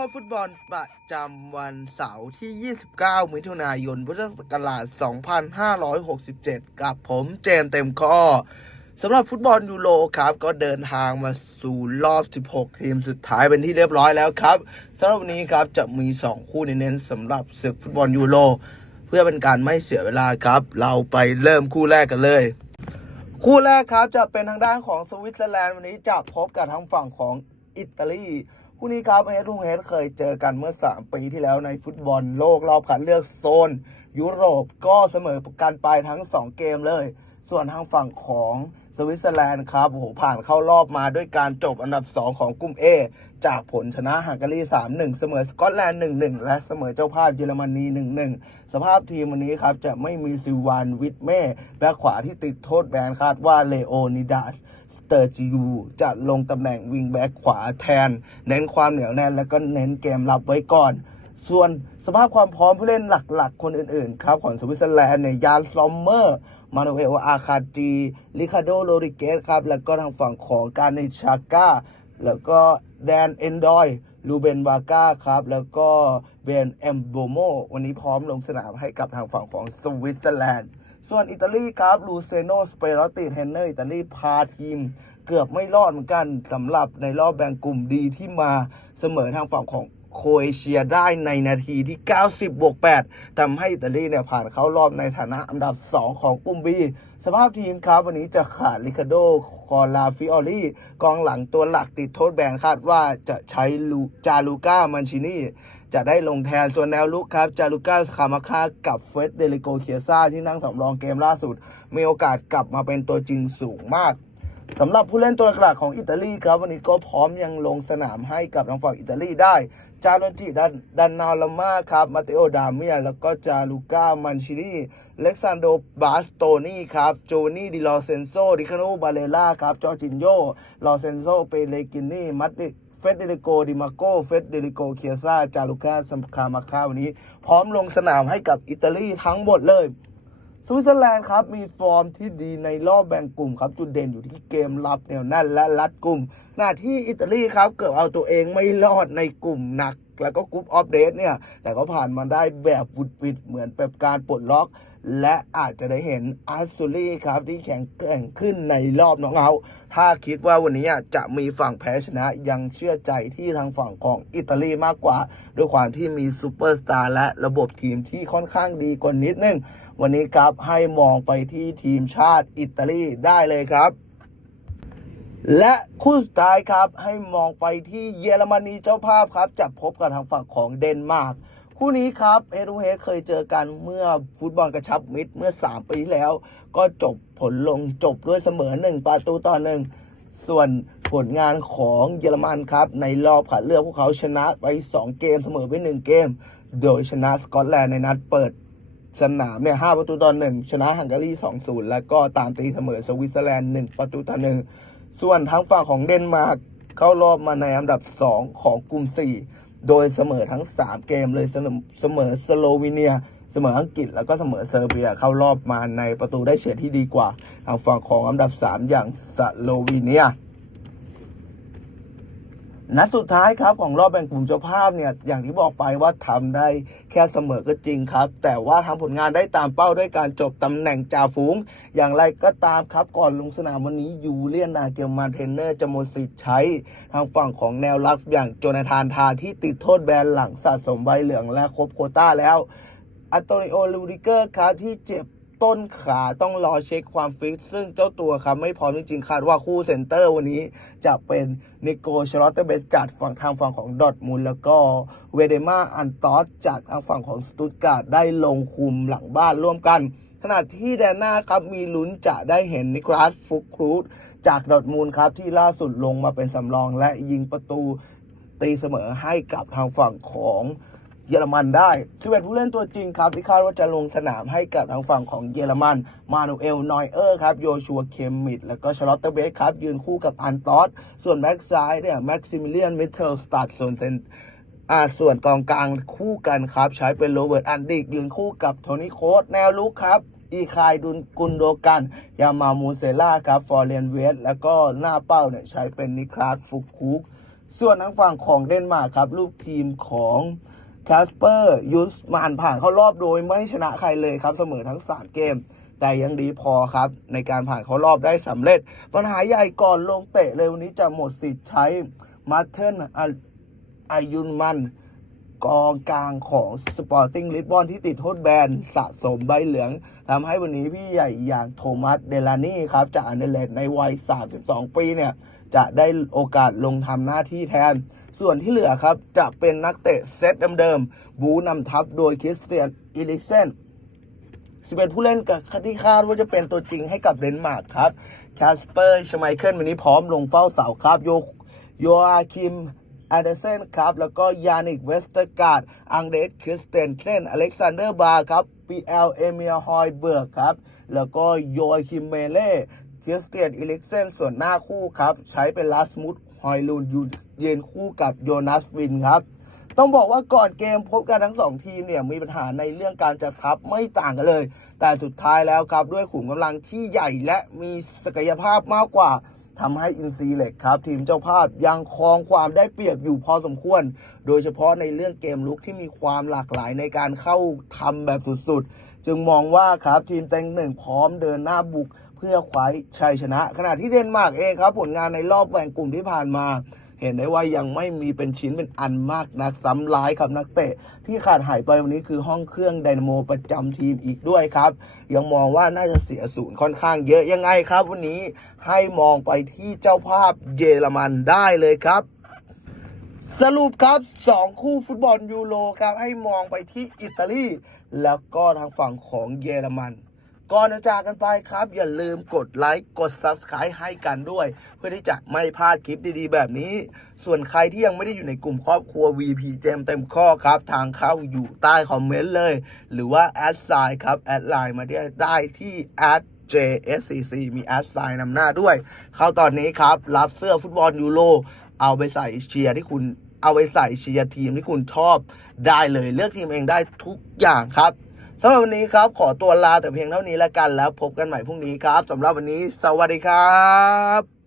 ข้อฟุตบอลประจำวันเสาร์ที่ 29 มิถุนายน พุทธศักราช 2567 กับผมเจมเต็มข้อสำหรับฟุตบอลยูโรครับ ก็เดินทางมาสู่รอบ 16 ทีมสุดท้ายเป็นที่เรียบร้อยแล้วครับสำหรับวันนี้ครับจะมี 2 คู่เน้นๆสำหรับศึกฟุตบอลยูโรเพื่อเป็นการไม่เสียเวลาครับ เราไปเริ่มคู่แรกกันเลยคู่แรกครับจะเป็นทางด้านของสวิตเซอร์แลนด์วันนี้จะพบกับทางฝั่งของอิตาลี คู่นี้ครับเฮดทูเฮดเคยเจอกันเมื่อ 3 ปีที่แล้วในฟุตบอลโลกรอบคัดเลือกโซน ยุโรปก็เสมอกันไปทั้ง 2 เกมเลย ส่วนทางฝั่งของ สวิตเซอร์แลนด์ครับโอ้โหผ่านเข้ารอบมาด้วยการจบอันดับ 2 ของกลุ่ม A จากผลชนะฮังการี 3-1 เสมอสกอตแลนด์ 1-1 และเสมอเจ้าภาพเยอรมนี 1-1 สภาพทีมวันนี้ครับ จะไม่มีซิวานวิทเม่แบ็คขวาที่ติดโทษแบนคาดว่าเลโอนิดาสสเตอร์จิยูจะลงตำแหน่งวิงแบ็คขวาแทน เน้นความเหนียวแน่นและก็เน้นเกมรับไว้ก่อนส่วนสภาพความพร้อมผู้เล่นหลักๆ คนอื่นๆ ครับ ของสวิตเซอร์แลนด์เนี่ยยานซอมเมอร์ มานูเอลอาคาจีลิคาโดโรริเกสครับ แล้วก็ทางฝั่งของการนิชาก้า แล้วก็แดนเอนดอยลูเบนวาก้าครับ แล้วก็เบนเอมโบโมวันนี้พร้อมลงสนามให้กับทางฝั่งของสวิตเซอร์แลนด์ ส่วนอิตาลีครับลูเซโนสเปโรติเทนเนอร์อิตาลีพาทีม เกือบไม่รอดเหมือนกันสำหรับในรอบแบ่งกลุ่มดีที่มาเสมอทางฝั่งของ โครเอเชียได้ในนาทีที่ 90 บวก 8ทำให้อิตาลีเนี่ยผ่านเข้ารอบในฐานะอันดับ 2 ของกลุ่ม B สภาพทีมครับวันนี้จะขาดลิคาโด คอลาฟิออลี่ กองหลังตัวหลักติดโทษแบนคาดว่าจะใช้ลูจาลูก้ามันชินีจะได้ลงแทนส่วนแนวลุกครับ จาลูก้าคามาคากับเฟสเดลิโกเคียซาที่นั่งสำรองเกมล่าสุด มีโอกาสกลับมาเป็นตัวจริงสูงมากสำหรับผู้เล่นตัวหลักของอิตาลีครับ วันนี้ก็พร้อมยังลงสนามให้กับทางฝั่งอิตาลีได้ จาโรจิดันดันนาลามาครับ มาเตโอดาเมีย แล้วก็จาลูก้ามันชินีเล็กซานโดบาสโตนีครับ โจนี่ดิลอเซนโซ ดิคาโนบาเลล่าครับ จอจินโยลอเซนโซ เปเลกินนีมัดดิเฟเดริโก ดิมาโก เฟเดริโก เคียซาจาลูก้าซัมคามาคาวันนี้ พร้อมลงสนามให้กับอิตาลีทั้งหมดเลย สวิตเซอร์แลนด์ครับ มีฟอร์มที่ดีในรอบแบ่งกลุ่มครับ จุดเด่นอยู่ที่เกมรับแนวแน่นและรัดกลุ่มขณะที่อิตาลีครับเกือบเอาตัวเองไม่รอดในกลุ่มหนัก แล้วก็กรุ๊ปออฟเดทเนี่ย แต่ก็ผ่านมาได้แบบวุดวิดเหมือนเป็นการปลดล็อก และอาจจะได้เห็นอาร์ซูรี่ครับที่แข็งแกร่งขึ้นในรอบน้องเอาท์ถ้าคิดว่าวันนี้จะมีฝั่งแพ้ชนะยังเชื่อใจที่ทางฝั่งของอิตาลีมากกว่า ด้วยความที่มีซูเปอร์สตาร์และระบบทีมที่ค่อนข้างดีกว่านิดนึง วันนี้ครับให้มองไปที่ทีมชาติอิตาลีได้เลยครับ และคู่สุดท้ายครับให้มองไปที่เยอรมนีเจ้าภาพครับจะพบกับทางฝั่งของเดนมาร์กคู่นี้ครับเฮดูเฮดเคยเจอกันเมื่อฟุตบอลกระชับมิตรเมื่อ 3 ปีที่แล้ว ก็จบผลลงจบด้วยเสมอ 1 ประตูต่อหนึ่งส่วนผลงานของเยอรมันครับ ในรอบคัดเลือกพวกเขาชนะไป 2 เกมเสมอไป 1 เกม โดยชนะสกอตแลนด์ในนัดเปิด สนามเนี่ย5ประตูต่อหนึ่งชนะฮังการี2-0แล้วก็ตามตีเสมอสวิตเซอร์แลนด์1ประตูต่อหนึ่งส่วนทางฝั่งของเดนมาร์กเข้ารอบมาในอันดับ2ของกลุ่ม4โดยเสมอทั้ง3เกมเลยเสมอเสมอสโลวีเนียเสมออังกฤษแล้วก็เสมอเซอร์เบียเข้ารอบมาในประตูได้เฉียดที่ดีกว่าทางฝั่งของอันดับ 3 อย่างสโลวีเนีย นัดสุดท้ายครับของรอบแบ่งกลุ่มเจ้าภาพเนี่ยอย่างที่บอกไปว่าทำได้แค่เสมอก็จริงครับ แต่ว่าทำผลงานได้ตามเป้าด้วยการจบตำแหน่งจ่าฝูง อย่างไรก็ตามครับก่อนลงสนามวันนี้ยูเลียนนาเกลมาเทนเนอร์จะหมดสิทธิ์ใช้ ทางฝั่งของแนวรับอย่างโจนาธานทาที่ติดโทษแบนหลังสะสมใบเหลืองและครบโคต้าแล้วอัตโตนิโอลูดิเกอร์ครับที่เจ็บ ต้นขาต้องรอเช็คความฟิตซึ่งเจ้าตัวครับไม่พร้อมจริงๆคาดว่าคู่เซนเตอร์วันนี้จะเป็นนิโกชลอตเตเบสจากฝั่งทางฝั่งของดอทมุนด์แล้วก็เวเดมาอันตอสจากทางฝั่งของสตุตการ์ดได้ลงคุมหลังบ้านร่วมกัน ขณะที่แดนหน้าครับมีลุ้นจะได้เห็นนิโคลัสฟุกครูดจากดอทมุนด์ครับที่ล่าสุดลงมาเป็นสำรองและยิงประตูตีเสมอให้กับทางฝั่งของ เยอรมันได้11ผู้เล่นตัวจริงครับ ที่คาดว่าจะลงสนามให้กับทางฝั่งของเยอรมัน มานูเอล นอยเออร์ครับ โยชัว เคมมิด แล้วก็ชาร์ลอตเตอร์เบสครับ ยืนคู่กับอันตอสส่วนแบ็กซ้ายเนี่ยแม็กซิมิเลียน มิเทลสตัดส่วนเซนอ่าส่วนกองกลางคู่กันครับ ใช้เป็นโรเบิร์ต อันดิก ยืนคู่กับโทนี่โคสแนวลุกครับอีคายดุนกุนโดกัน ยามามูเซล่าครับ ฟอร์เรนเวส แล้วก็หน้าเป้าเนี่ยใช้เป็นนิคลาสฟุกคุก ส่วนทางฝั่งของเดนมาร์กครับ ลูกทีมของ แคสเปอร์ยุสมานผ่านเข้ารอบโดยไม่ชนะใครเลยครับเสมอทั้ง 3 เกม แต่ยังดีพอครับ ในการผ่านเข้ารอบได้สำเร็จ ปัญหาใหญ่ก่อนลงเตะเลยวันนี้จะหมดสิทธิ์ใช้มาร์เทนอายุนมันกองกลางของสปอร์ติ้งลิสบอนที่ติดโทษแบนสะสมใบเหลืองทำให้วันนี้พี่ใหญ่อย่างโทมัสเดลานี่ครับ จากอันเดเลดในวัย 32 ปีเนี่ย จะได้โอกาสลงทำหน้าที่แทน ส่วนที่เหลือครับ จะเป็นนักเตะเซตเดิมๆ บูนำทัพโดยคริสเตียนอิลิกเซน11 ผู้เล่นกับที่คาดว่าจะเป็นตัวจริงให้กับเดนมาร์กครับแคสเปอร์ชไมเคิลวันนี้พร้อมลงเฝ้าเสาครับ โยโยอาคิมแอนเดอร์เซนครับ แล้วก็ยานิกเวสเตอร์การ์ด อังเดสคริสเตนเซนอเล็กซานเดอร์บาร์ครับปีเอลเอเมียฮอยเบิร์กครับ แล้วก็โยอาคิมเมเล่คริสเตียนอิลิกเซนส่วนหน้าคู่ครับ ใช้เป็นลาสมุดฮอยลูนยู ย็นคู่กับโยนัสวินครับ ต้องบอกว่าก่อนเกมพบกันทั้งสองทีมเนี่ยมีปัญหาในเรื่องการจัดทัพไม่ต่างกันเลย แต่สุดท้ายแล้วครับด้วยขุมกำลังที่ใหญ่และมีศักยภาพมากกว่าทำให้อินซีเล็กครับ ทีมเจ้าภาพยังครองความได้เปรียบอยู่พอสมควร โดยเฉพาะในเรื่องเกมลุกที่มีความหลากหลายในการเข้าทำแบบสุดๆ จึงมองว่าครับทีมเต็งหนึ่งพร้อมเดินหน้าบุกเพื่อคว้าชัยชนะ ขณะที่เดนมาร์กเองครับ ผลงานในรอบแบ่งกลุ่มที่ผ่านมา เห็นได้ว่ายังไม่มีเป็นชิ้นเป็นอันมากนักซ้ำร้ายครับนักเตะที่ขาดหายไปวันนี้คือห้องเครื่องไดนาโมประจำทีมอีกด้วยครับ ยังมองว่าน่าจะเสียศูนย์ค่อนข้างเยอะยังไงครับ วันนี้ให้มองไปที่เจ้าภาพเยอรมันได้เลยครับสรุปครับ 2 คู่ฟุตบอลยูโรครับ ให้มองไปที่อิตาลี แล้วก็ทางฝั่งของเยอรมัน ก่อนจะจากกันไปครับ อย่าลืมกดไลค์กด Subscribe ให้กันด้วย เพื่อที่จะไม่พลาดคลิปดีๆ แบบนี้ ส่วนใครที่ยังไม่ได้อยู่ในกลุ่มครอบครัว VP เจมเต็มข้อครับ ทางเข้าอยู่ใต้คอมเมนต์เลย หรือว่าแอดไซน์ครับแอดไลน์มาได้ได้ที่แอด JSCC มีแอดไซน์นำหน้าด้วย เข้าตอนนี้ครับ รับเสื้อฟุตบอลยูโรเอาไปใส่เชียร์ที่คุณเอาไปใส่เชียร์ทีมที่คุณชอบได้เลยเลือกทีมเองได้ทุกอย่างครับ สำหรับวันนี้ครับขอตัวลาแต่เพียงเท่านี้แล้วกันแล้วพบกันใหม่พรุ่งนี้ครับสำหรับวันนี้ สวัสดีครับ